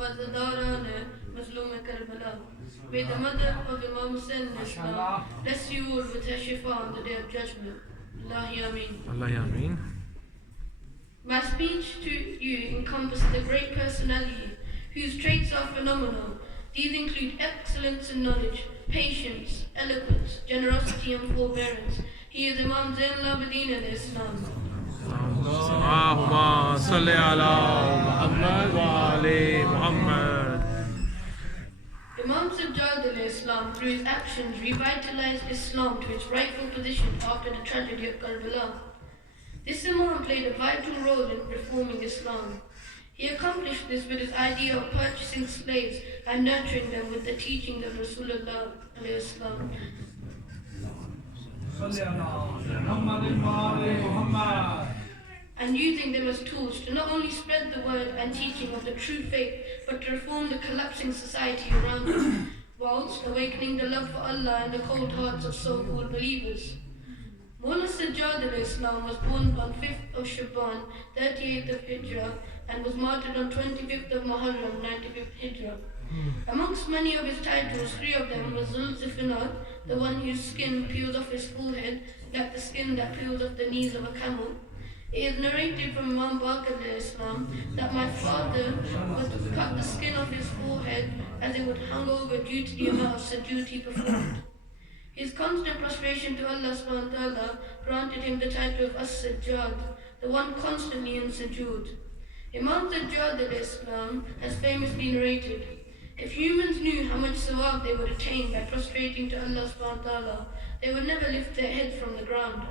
Abazadarane Mazlum Karbala. May the mother of Imam Hussain bless you all with her shifa on the day of judgment. Allahi Ameen. Allahi Ameen. My speech to you encompasses the great personality whose traits are phenomenal. These include excellence in knowledge, patience, eloquence, generosity and forbearance. He is Imam ZAIN ABEDEEN al-Islam. Allahumma salli ala Muhammad wa ali Muhammad. Imam Sajjad al-Islam, through his actions, revitalized Islam to its rightful position after the tragedy of Karbala. This Imam played a vital role in reforming Islam. He accomplished this with his idea of purchasing slaves and nurturing them with the teachings of Rasulullah al-Islam. And using them as tools to not only spread the word and teaching of the true faith, but to reform the collapsing society around them, whilst awakening the love for Allah in the cold hearts of so-called believers. Mawla Sajjad al-Islam was born on 5th of Shaban, 38th of Hijrah, and was martyred on 25th of Muharram, 95th Hijrah. Amongst many of his titles, 3 of them were Zul-Zifinat, the one whose skin peels off his forehead, like the skin that peels off the knees of a camel. It is narrated from Imam Baqir al-Islam that my father would cut the skin off his forehead as it would hang over due to the amount of sujood he performed. His constant prostration to Allah subhanahu wa ta'ala granted him the title of As-Sajjad, the one constantly in sujood. Imam Sajjad al-Islam has famously narrated, if humans knew how much sawab they would attain by prostrating to Allah subhanahu wa ta'ala, they would never lift their heads from the ground.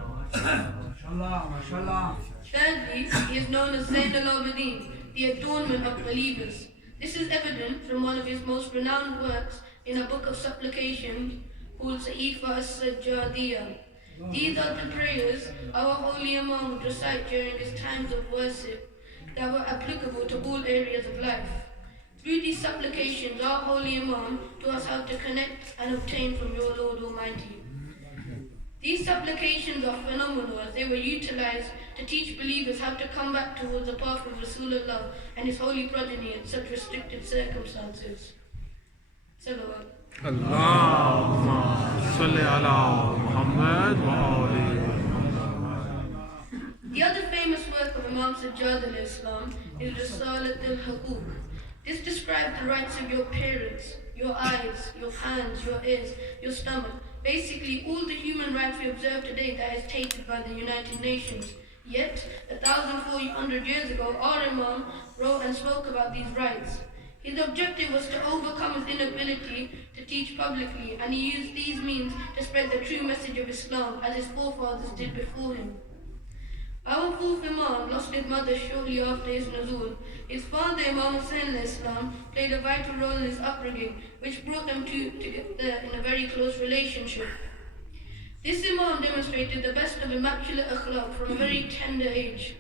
Thirdly, he is known as ZAIN al-Abedeen, the adornment of believers. This is evident from one of his most renowned works in a book of supplications called Sahifa as-Sajjadiyah. These are the prayers our holy Imam would recite during his times of worship that were applicable to all areas of life. Through these supplications, our holy Imam taught us how to connect and obtain from your Lord Almighty. These supplications are phenomenal as they were utilized to teach believers how to come back towards the path of Rasulullah and his holy progeny in such restricted circumstances. Salawat. Allahumma salli ala Muhammad wa ali Muhammad. The other famous work of Imam Sajjad al-Islam is Risalat al-Huquq. This describes the rights of your parents, your eyes, your hands, your ears, your stomach, basically all the human rights we observe today that is stated by the United Nations. Yet, 1,400 years ago, our Imam wrote and spoke about these rights. His objective was to overcome his inability to teach publicly, and he used these means to spread the true message of Islam as his forefathers did before him. Our fourth Imam lost his mother shortly after his nuzul. His father, Imam Hussain al-Islam, played a vital role in his upbringing, which brought them together in a very close relationship. This Imam demonstrated the best of immaculate akhlaq from a very tender age.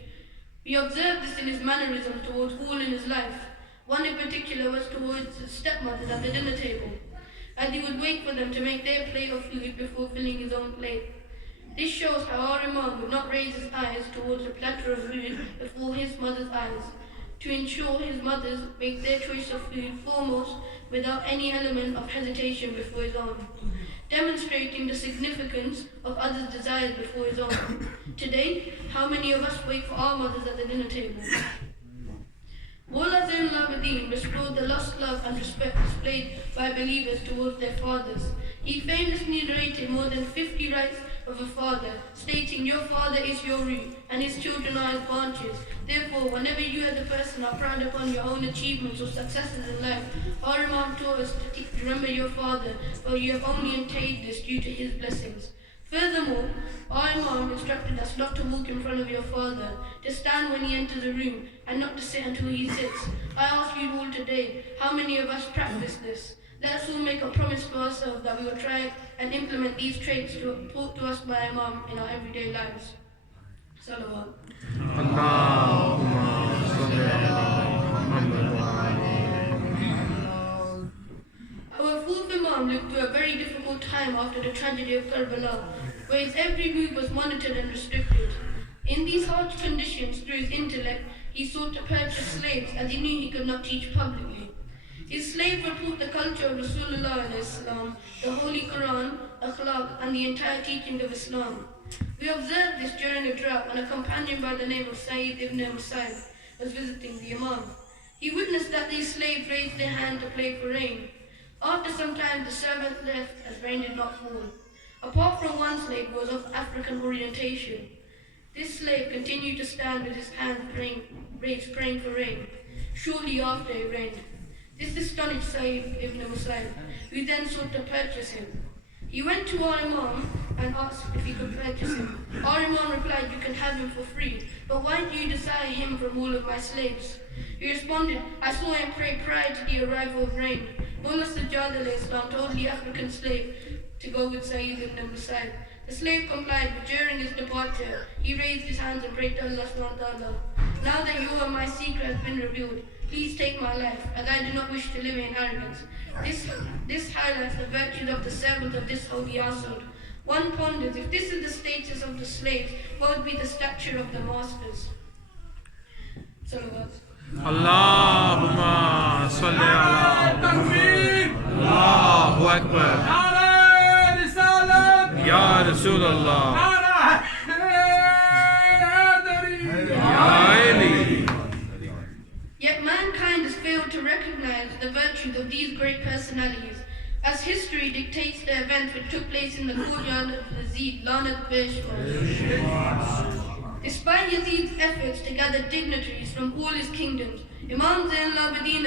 We observed this in his mannerisms towards all in his life. One in particular was towards his stepmothers at the dinner table, as he would wait for them to make their plate of food before filling his own plate. This shows how our Imam would not raise his eyes towards a platter of food before his mother's eyes, to ensure his mothers make their choice of food foremost without any element of hesitation before his own, demonstrating the significance of others' desires before his own. Today, how many of us wait for our mothers at the dinner table? Mawla ZAIN al-Abedeen restored the lost love and respect displayed by believers towards their fathers. He famously narrated more than 50 rights of a father, stating, your father is your root, and his children are his branches. Therefore, whenever you as a person are proud upon your own achievements or successes in life, our Imam taught us to remember your father, for you have only attained this due to his blessings. Furthermore, our Imam instructed us not to walk in front of your father, to stand when he enters a room, and not to sit until he sits. I ask you all today, how many of us practice this? Let us all make a promise to ourselves that we will try and implement these traits taught to us by Imam in our everyday lives. Salawat. Allahumma salli ala Muhammad wa ali. Our fourth Imam lived through a very difficult time after the tragedy of Karbala, where his every move was monitored and restricted. In these harsh conditions, through his intellect, he sought to purchase slaves as he knew he could not teach publicly. His slaves were taught the culture of Rasulullah and Islam, the Holy Quran, Akhlaq, and the entire teaching of Islam. We observed this during a drought when a companion by the name of Saqib Hussain was visiting the Imam. He witnessed that these slaves raised their hand to pray for rain. After some time, the servant left as rain did not fall. Apart from one slave who was of African orientation, this slave continued to stand with his hands raised praying for rain. Shortly after it rained. This astonished Saqib Hussain, who then sought to purchase him. He went to our Imam and asked if he could purchase him. Our Imam replied, "You can have him for free, but why do you desire him from all of my slaves?" He responded, "I saw him pray prior to the arrival of rain." Mr Saqib told the African slave to go with Saqib Hussain. The slave complied, but during his departure, he raised his hands and prayed to Allah subhanahu wa ta'ala. "Now that you and my secret has been revealed, please take my life, as I do not wish to live in arrogance." This highlights the virtues of the servant of this holy household. One ponders, if this is the status of the slaves, what would be the stature of the masters? Salawat. Allahumma salli ala Muhammad. Allahu Akbar. Ya Rasulullah. Yet mankind has failed to recognize the virtues of these great personalities, as history dictates the events which took place in the courtyard of Yazid, Lanat Beshwar. Despite Yazid's efforts to gather dignitaries from all his kingdoms, Imam ZAIN ABEDEEN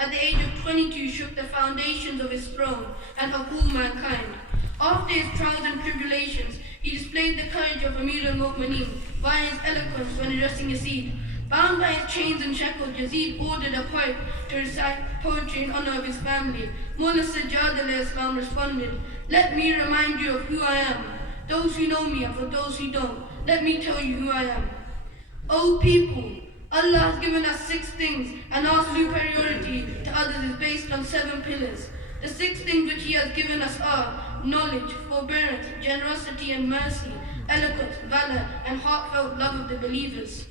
at the age of 22 shook the foundations of his throne and of all mankind. After his trials and tribulations, he displayed the courage of Amir al-Mu'mineen via his eloquence when addressing Yazid. Bound by his chains and shackles, Yazid ordered a poet to recite poetry in honor of his family. Mr Saqib responded, "Let me remind you of who I am. Those who know me, and for those who don't, let me tell you who I am. O people, Allah has given us 6 things, and our superiority to others is based on 7 pillars. The 6 things which He has given us are knowledge, forbearance, generosity and mercy, eloquence, valor, and heartfelt love of the believers.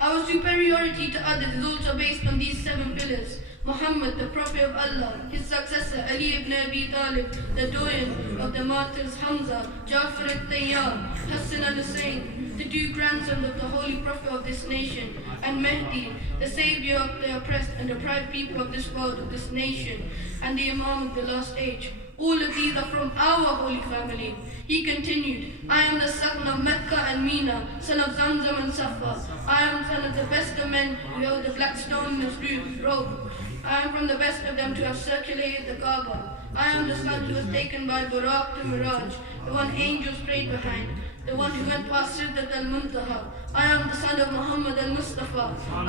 Our superiority to others is also based on these 7 pillars. Muhammad, the Prophet of Allah, his successor Ali ibn Abi Talib, the doyen of the martyrs Hamza, Jafar al-Tayyar, Hassan al-Hussain, the 2 grandsons of the Holy Prophet of this nation, and Mehdi, the savior of the oppressed and deprived people of this world, of this nation, and the Imam of the last age. All of these are from our holy family." He continued, "I am the son of Mecca and Mina, son of Zamzam and Safa. I am son of the best of men who held the black stone in his robe. I am from the best of them to have circulated the Kaaba. I am the son who was taken by Buraq to Miraj, the one angels prayed behind, the one who went past Siddat al-Muntaha. I am the son of Muhammad al-Mustafa.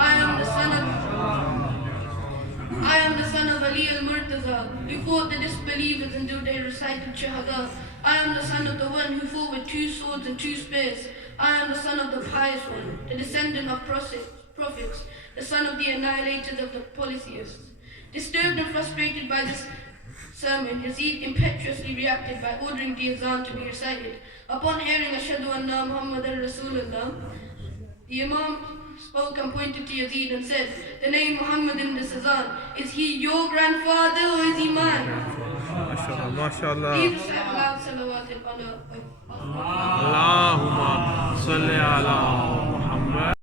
I am the son of Ali al-Murtaza, who fought the disbelievers until they recited Shahada. I am the son of the one who fought with 2 swords and 2 spears. I am the son of the pious one, the descendant of prophets, the son of the annihilators of the polytheists." Disturbed and frustrated by this sermon, Yazid impetuously reacted by ordering the azan to be recited. Upon hearing Ashhadu anna Muhammadan Rasulullah, the Imam spoke and pointed to Yazid and said, "The name Muhammad in this azan, is he your grandfather or is he mine?" MashaAllah, MashaAllah. Please recite loud salawat in honor of Allahumma salli ala Muhammad.